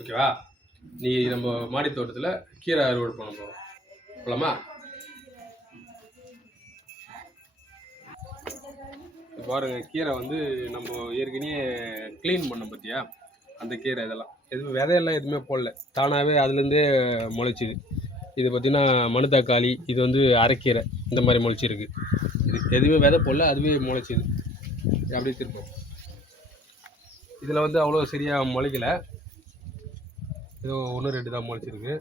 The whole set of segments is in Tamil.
ஓகேவா? நீ நம்ம மாடி தோட்டத்தில் கீரை அறுவடை பண்ண போகிறோம் போலாமா? பாருங்க கீரை வந்து நம்ம ஏற்கனவே க்ளீன் பண்ணோம் பார்த்தியா அந்த கீரை இதெல்லாம். எதுவும் விதையெல்லாம் எதுவுமே போடல. தானாகவே அதுலேருந்தே முளைச்சிது. இது பார்த்திங்கன்னா மணத்தக்காளி இது வந்து அரைக்கீரை. இந்த மாதிரி முளைச்சிருக்கு. இது எதுவுமே விதை போடல அதுவே முளைச்சிது. அப்படியே திருப்போம். இதில் வந்து அவ்வளோ சரியாக முளைக்கலை. ஏதோ ஒன்று ரெண்டு தான் முளைச்சிருக்கு.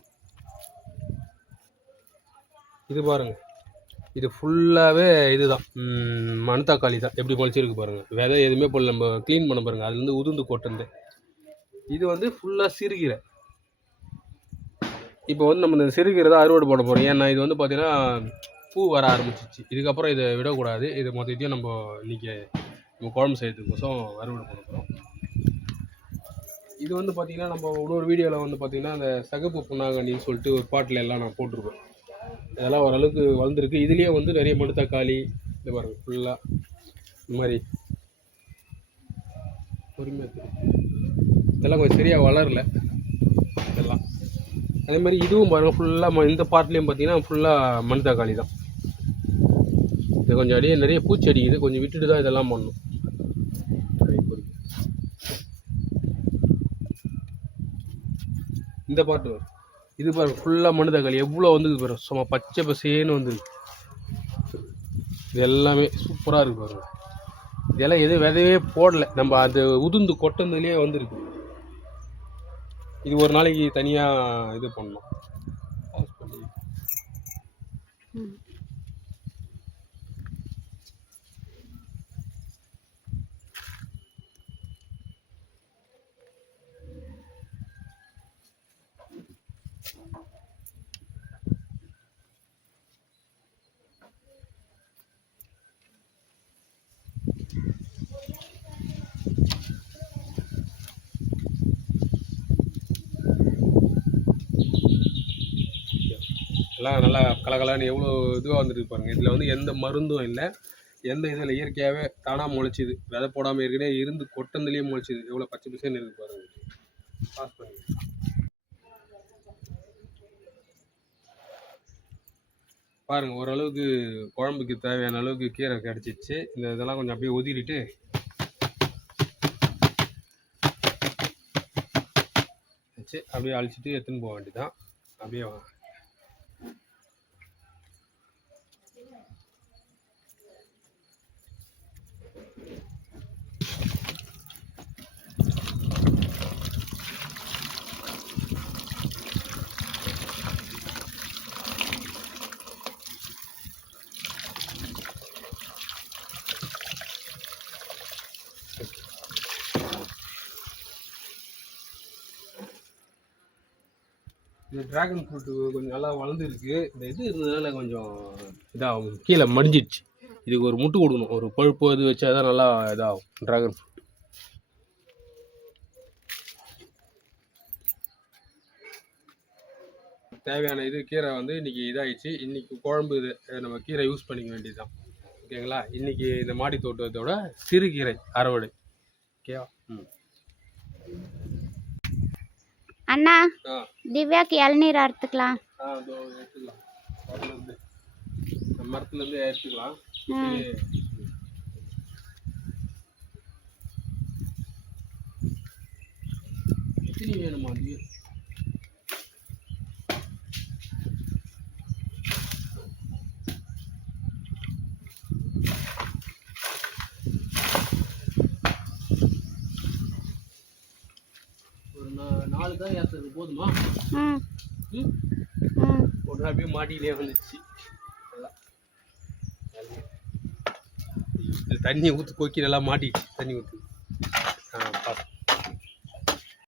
இது பாருங்க. இது ஃபுல்லாகவே இதுதான். மணத்தாக்காளி மணத்தக்காளி தான். எப்படி முளைச்சிருக்கு பாருங்க. விதை எதுவுமே போடல. நம்ம க்ளீன் பண்ண பாருங்க. அதுலேருந்து உதிர்ந்து கொட்டுந்து இது வந்து ஃபுல்லாக சிறுகீரை. இப்போ வந்து நம்ம இந்த சிறுகீரை தான் அறுவடை பண்ண போகிறோம் ஏன்னா இது வந்து பார்த்தீங்கன்னா பூ வர ஆரம்பிச்சிச்சு. இதுக்கப்புறம் இதை விடக்கூடாது. இது மொத்தத்தையும் நம்ம இன்றைக்கி நம்ம குழம்பு செய்யறதுக்கோசம் அறுவடை பண்ண போகிறோம் இது வந்து பார்த்தீங்கன்னா நம்ம இன்னொரு வீடியோவில் வந்து பார்த்தீங்கன்னா அந்த சகப்பு புண்ணாங்கண்ணின்னு சொல்லிட்டு ஒரு பாட்டில் எல்லாம் நான் போட்டிருக்கேன் இதெல்லாம் ஓரளவுக்கு வளர்ந்துருக்கு. இதுலேயே வந்து நிறைய மடு தக்காளி இந்த பாருங்க ஃபுல்லாக இந்த மாதிரி பொறுமையாக இதெல்லாம் கொஞ்சம் சரியாக வளரல இதெல்லாம். அதே மாதிரி இதுவும் பாருங்கள் ஃபுல்லாக இந்த பார்ட்லேயும் பார்த்தீங்கன்னா ஃபுல்லாக மண் தக்காளி தான். இது கொஞ்சம் அடியே நிறைய பூச்சி அடிக்குது. கொஞ்சம் விட்டுட்டு தான் இதெல்லாம் பண்ணணும் அப்படியே பொறுமை. இந்த பாட்டு வரும். இது பாருங்க ஃபுல்லாக மனிதர்கள் எவ்வளோ வந்து பாரு. சும்மா பச்சை பசேன்னு வந்து இது எல்லாமே சூப்பராக இருக்கு பாருங்க. இதெல்லாம் எதுவும் விதையே போடல. நம்ம அது உதிர்ந்து கொட்டதுலேயே வந்துருக்கு. இது ஒரு நாளைக்கு தனியாக இது பண்ணணும். எல்லாம் நல்லா கலகலான்னு எவ்வளோ இதுவாக வந்துருக்கு பாருங்கள் இதில் வந்து எந்த மருந்தும் இல்லை. எந்த இதில் இயற்கையாகவே தானாக முளைச்சிது. விதை போடாமல் ஏற்கனவே இருந்து கொட்டந்துலேயே முளைச்சிது. எவ்வளோ பச்சை பசேன்னு இருக்கு பாருங்க. பாஸ் பண்ணி பாருங்க ஓரளவுக்கு குழம்புக்கு தேவையான அளவுக்கு கீரை கிடச்சிச்சு இந்த இதெல்லாம் கொஞ்சம் அப்படியே ஒதிரிட்டு வச்சு அப்படியே அழிச்சிட்டு எடுத்துன்னு போக வேண்டியதான் அப்படியே இந்த டிராகன் ஃப்ரூட்டு கொஞ்சம் நல்லா வளர்ந்துருக்கு. இந்த இது இருந்ததுனால கொஞ்சம் இதாகும். கீழே மடிஞ்சிடுச்சு. இதுக்கு ஒரு முட்டு கொடுக்கணும். ஒரு பழுப்பு இது வச்சா தான் நல்லா இதாகும். டிராகன் ஃப்ரூட் தேவையான இது கீரை வந்து இன்றைக்கி இதாகிடுச்சு இன்றைக்கி குழம்பு இது இதை நம்ம கீரை யூஸ் பண்ணிக்க வேண்டியதுதான். ஓகேங்களா இன்றைக்கி இந்த மாடி தோட்டத்தோட சிறுகீரை அறுவடை. ஓகேவா ம். அண்ணா திவ்யாக்கு இளநீர் அறுத்துக்கலாம். மரத்துலேருந்து எடுத்துக்கலாம். எத்தனை வேணுமா நாலு தான் ஏற்றுறது போதுமா? ஒரு நாள் அப்படியே மாடியிலே வந்துச்சு நல்லா. இது தண்ணி ஊற்றி கொக்கி நல்லா மாட்டிடுச்சு. தண்ணி ஊற்றி